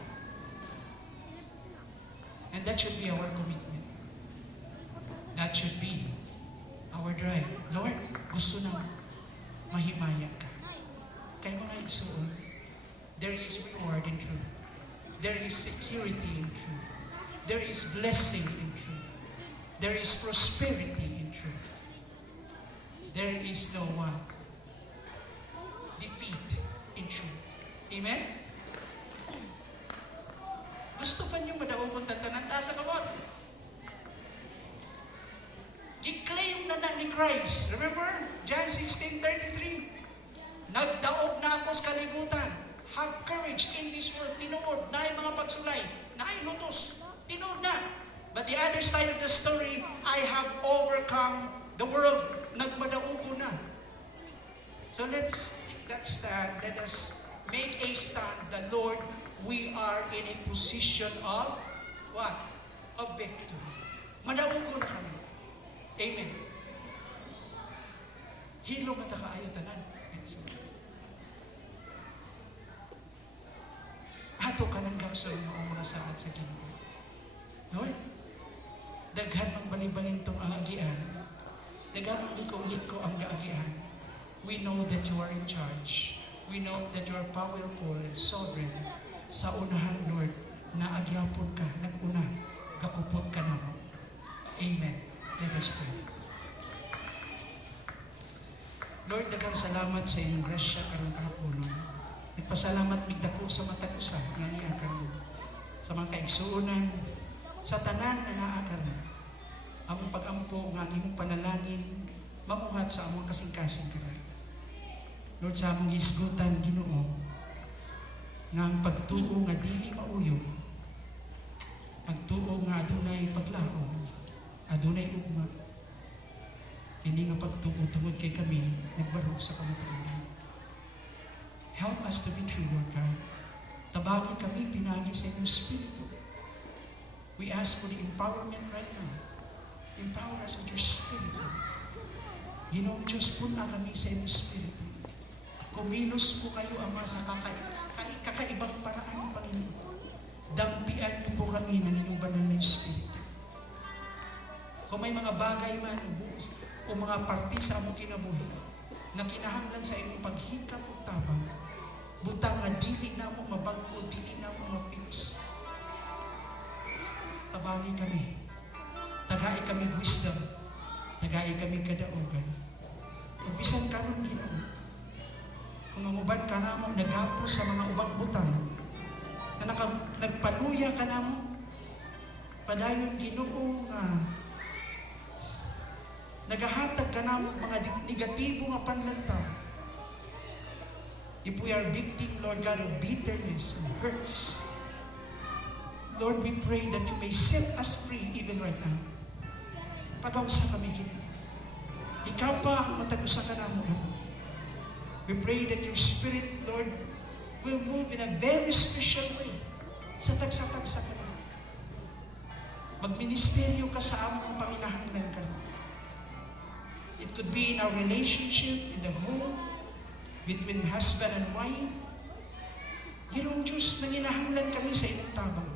And that should be our commitment. That should be our drive. Lord, gusto na mahimaya ka. Kay mga igsuon, there is reward in truth. There is security in truth. There is blessing in truth. There is prosperity in truth. There is no defeat in truth. Amen? Gusto pa niyo madaog kung tatananta sa kamot? I-claim na ni Christ. Remember? John 16:33. Nagdaog na ako sa kalibutan. Have courage in this world. Tinuod. Naay mga pagsulay. Naay lutos. Tinuod na. But the other side of the story, I have overcome the world. Nagmadaugo na. So let's stand. Let us make a stand. The Lord, we are in a position of what? Of victory. Madaugo na kami. Amen. Hilo mata kaayo tanan. Ato ka ng gaso yung mga saad sa Ginoo. Lord, daghan ang balibalintong ang agian. Daghan ang liko-liko ang gaagian. We know that you are in charge. We know that you are powerful and sovereign. Sa unahan, Lord, na agyapon ka, nag-una, gakupot ka na mo. Amen. Let us pray. Lord, daghang salamat sa inyong grasya karong hapon. Nagpasalamat migdako sa matag usa nga niya karon. Sa mga kaigsuonan, sa tanan na naa karon. Among pag-ampo nga imong panalangin mamuhat sa among kasing-kasing karon. Lord, sa among hisgutan Ginoo nga ang pagtuo nga dili mauyo. Pagtuo nga adunay paglaom. Adunay ugma. Hindi nga pagtuo tungod kay kami nagbarog sa kamatuoran. Help us to be true, Lord God. Tabagi kami pinagi sa inyong Espiritu. We ask for the empowerment right now. Empower us with your Spirit. Ginoong Diyos, puna kami sa inyong Espiritu. Kumilos po kayo, Ama, sa kakaibang paraan, Panginoon. Dampian niyo po kami ng inyong banal na Espiritu. Kung may mga bagay man o mga parte sa among kinabuhi na kinahanglan sa imong paghikap o tabang, butang nga dili na mo mabangko, dili na mo ma-fix. Tabali kami. Tagai kami wisdom. Tagai kami kadaugan. Kung bisan karon Ginoo, kung umuban ka na mo, nagapos sa mga ubang butang, na nagpaluya ka na mo, padayon Ginoo nga nagahatag ka na mga negatibo nga panlantaw. If we are victim, Lord God, of bitterness and hurts, Lord, we pray that you may set us free even right now. Pagawsa kami gini. Ikaw pa ang matagusa ka na mo. We pray that your Spirit, Lord, will move in a very special way sa tagsa-tagsa ka na. Magministeryo ka sa among panginahanglan ka. It could be in our relationship, in the home, between husband and wife. Ginoong Diyos, nanginahanglan kami sa iyong tabang.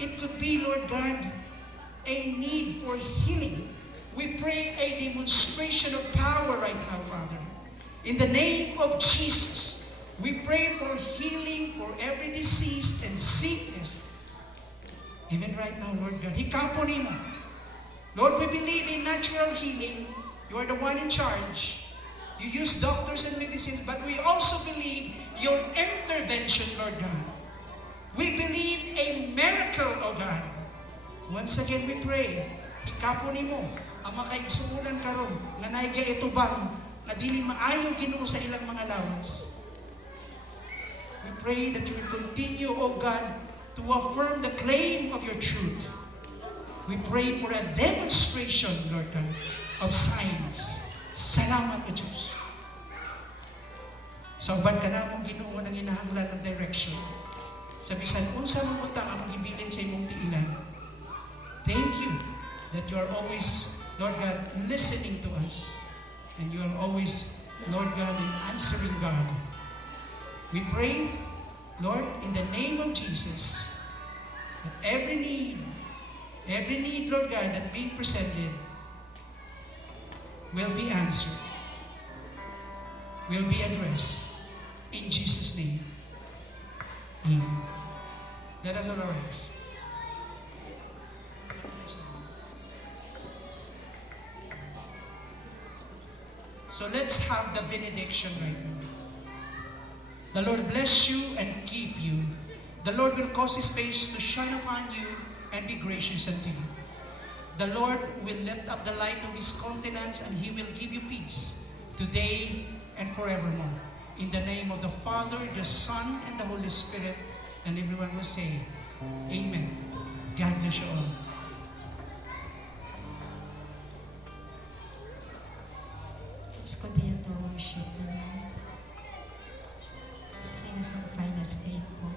It could be, Lord God, a need for healing. We pray a demonstration of power right now, Father. In the name of Jesus, we pray for healing for every disease and sickness. Even right now, Lord God, hikaponin mo. Lord, we believe in natural healing. You are the one in charge. You use doctors and medicine, but we also believe your intervention, Lord God. We believe a miracle, O God. Once again, we pray, hikaponin mo ang makaigsuunan karon nga naigya ito bang na dili maayo Ginoo sa ilang mga lawas. We pray that you will continue, O God, to affirm the claim of your truth. We pray for a demonstration, Lord God, of signs. Salamat ka, Diyos. Sa uban ka na mong Ginoo ng inahanglan ng direction. Sa bisan unsa mong utang ang gibilin sa imong tiilan. Thank you that you are always, Lord God, listening to us. And you are always, Lord God, an answering God. We pray, Lord, in the name of Jesus, that every need, Lord God, that being presented will be answered, will be addressed. In Jesus' name, amen. Let us all rise. So let's have the benediction right now. The Lord bless you and keep you. The Lord will cause His face to shine upon you and be gracious unto you. The Lord will lift up the light of His countenance and He will give you peace today and forevermore. In the name of the Father, the Son, and the Holy Spirit, and everyone will say, Amen. God bless you all. Let's continue to worship the Lord. Sing a song, Find Us Faithful.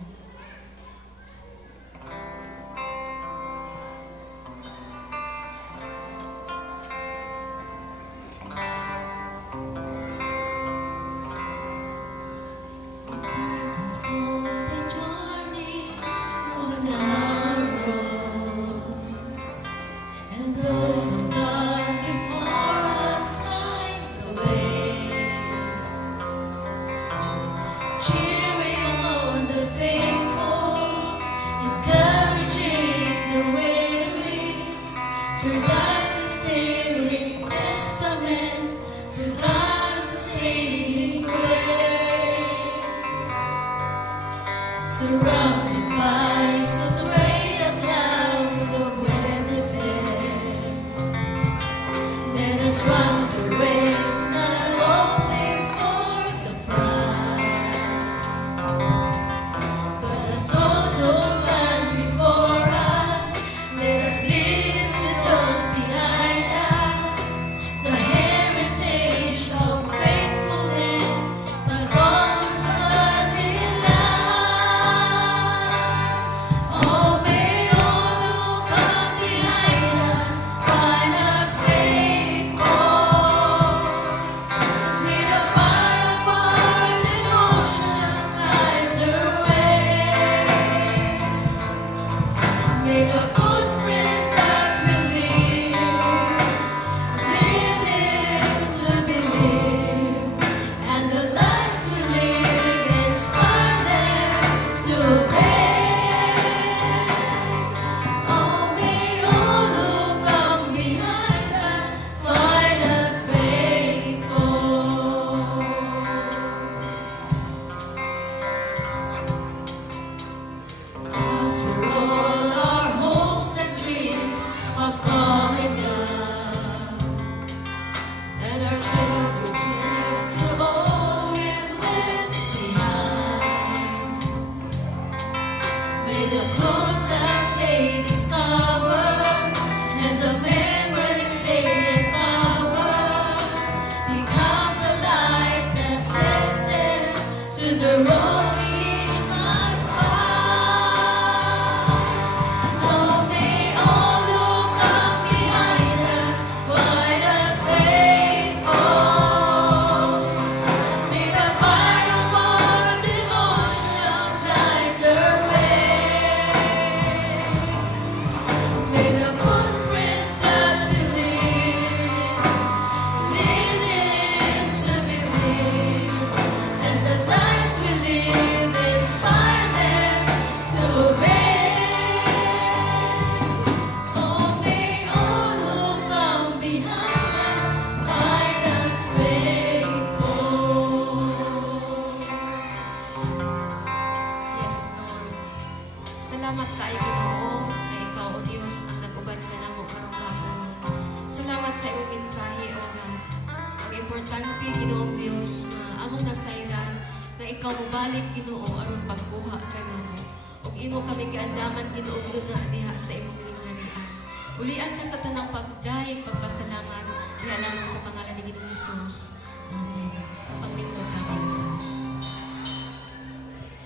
So the journey on our road, and those who gone before us light the way, cheering on the faithful, encouraging the weary, through God's sustaining testament, to God's sustaining grace. Surrounded by so great a cloud of witnesses, let us run the race not only for the prize, but as those who gone before us, let us live to those behind us, the heritage of faithfulness pass on to godly lives. Oh, may all who come behind us find us faithful. May the fire of our devotion light their way. May the footprints that we leave to believe, and the lives we live inspire them to obey. Oh, may all who come behind us find us faithful. Through all our hopes and dreams of coming down, and our children through all we've left behind, may the clothes that they discover and the memories Salamat kay Ginoo, kay ikaw o Dios ang nag-ubad ka namo karong gahapon. Salamat sa imong mensahe o God. Ang importante Ginoong Dios na among nasayran na ikaw mobalik Ginoo aron pagkuha ka namo. Ug imo kami giandaman Ginoo nga diha sa imong lingarian. Ulian ka sa tanang pagdayeg